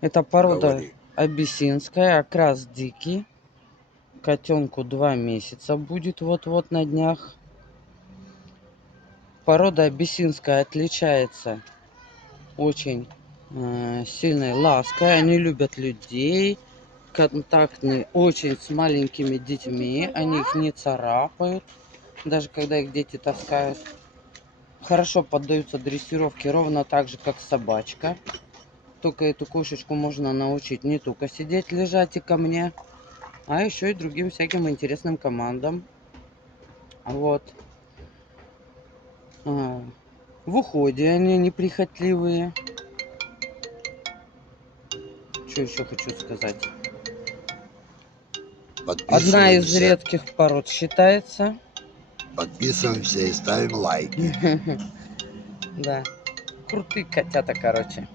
Это порода Говори. абиссинская, окрас дикий. Котенку 2 месяца будет вот-вот на днях. Порода абиссинская отличается очень сильной лаской. Они любят людей, контактные очень с маленькими детьми. Они их не царапают, даже когда их дети таскают. Хорошо поддаются дрессировке, ровно так же, как собачка. Только эту кошечку можно научить не только сидеть, лежать и ко мне, а еще и другим всяким интересным командам. Вот. В уходе они неприхотливые. Что еще хочу сказать? Одна из Подписываемся, редких пород считается. подписываемся и ставим лайки. Да. Крутые котята, короче.